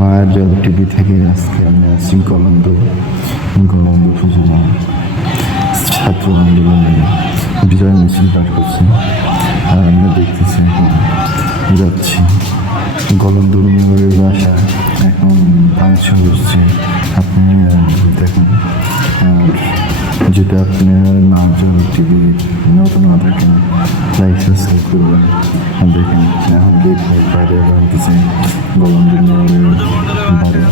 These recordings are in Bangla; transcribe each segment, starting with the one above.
মায়াজাল টিভি থেকে আজকে আমি আছি গলন্দ উপজেলা ছাত্র আন্দোলনে বিজয় মিছিল বার করছে। আর আমরা দেখতেছি এখন যাচ্ছি গলন্দ মেয়রের বাসা এখন ভাঙচুর হচ্ছে। আপনি দেখুন, আর যেটা আপনার মায়াজাল টিভি নতুন না থাকেন লাইক সাবস্ক্রাইব করবেন। দেখেন এখন গেট বাইরে ভাঙতেছে গলন্দ মেয়রের বাড়ি,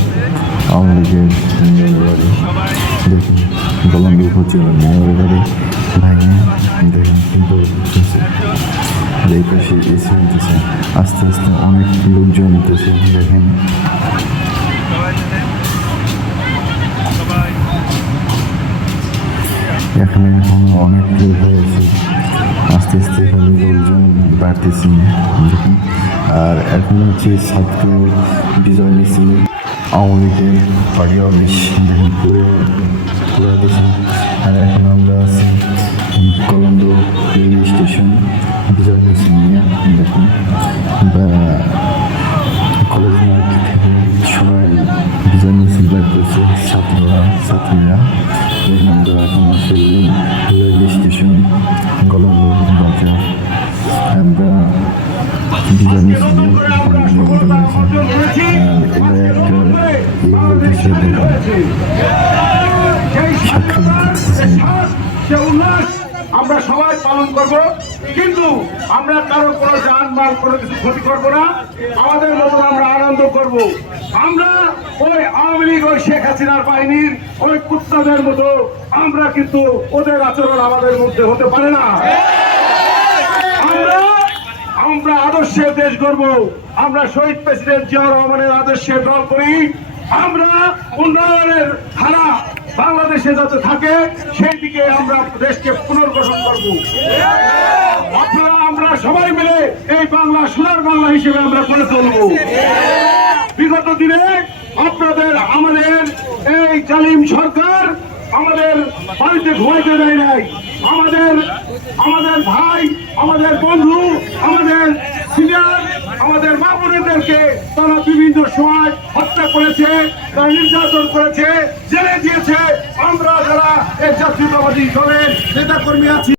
আওয়ামী লীগের মেয়রের বাড়ি। দেখুন গলন্দ উপজেলার মেয়রের বাড়ি ভাঙে দেখেন কিন্তু আর এই পাশে এসে হইতেছে আস্তে আস্তে অনেক লোকজন হইতেছে। দেখেন এখানে অনেক লোক হয়েছে, আস্তে আস্তে এখানে লোকজন বাড়তেছে। দেখুন আর এখন হচ্ছে ছাত্র বিজয় মিছিল আওয়ামী লীগের পার্টি অফিস দেখেন পুরো দিয়েছে। আর এখন আমরা আছি গলন্দ রেলওয়ে স্টেশন বিজয় মিছিল নিয়ে। দেখুন কলেজ মাঠ থেকে সবাই বিজয় মিছিল বের করছে ছাত্রীরা। আমরা এখন আছি রেলওয়ে স্টেশন গলন্দ বাজার। আমরা বিজয় মিছিল আমরা সবাই পালন করব, কিন্তু আমরা কারো কোনো জানমাল কোনো কিছু ক্ষতি করবো না। আমাদের মতন আমরা আনন্দ করব। আমরা ওই আওয়ামী লীগ ওই শেখ হাসিনার বাহিনীর ওই কুত্তাদের মতো আমরা কিন্তু ওদের আচরণ আমাদের মধ্যে হতে পারে না। আমরা আদর্শের দেশ গড়ব। আমরা শহীদ প্রেসিডেন্ট জিয়াউর রহমানের আদর্শের দল করি। আমরা উন্নয়নের ধারা বাংলাদেশে যাতে থাকে সেই দিকে আমরা দেশকে পুনর্গঠন করব। আপনারা আমরা সবাই মিলে এই বাংলা সোনার বাংলা হিসেবে আমরা করে তুলব। বিগত দিনে আপনাদের আমাদের এই জালিম সরকার আমাদের বাড়িতে ঘুমাইতে দেয় নাই। আমাদের ভাই, আমাদের বন্ধু, আমাদের সিনিয়র, আমাদের মা বোনেদেরকে তারা বিভিন্ন সময় হত্যা করেছে, তারা নির্যাতন করেছে, জেলে দিয়েছে। আমরা যারা এই জাতীয়তাবাদী দলের নেতা কর্মী আছি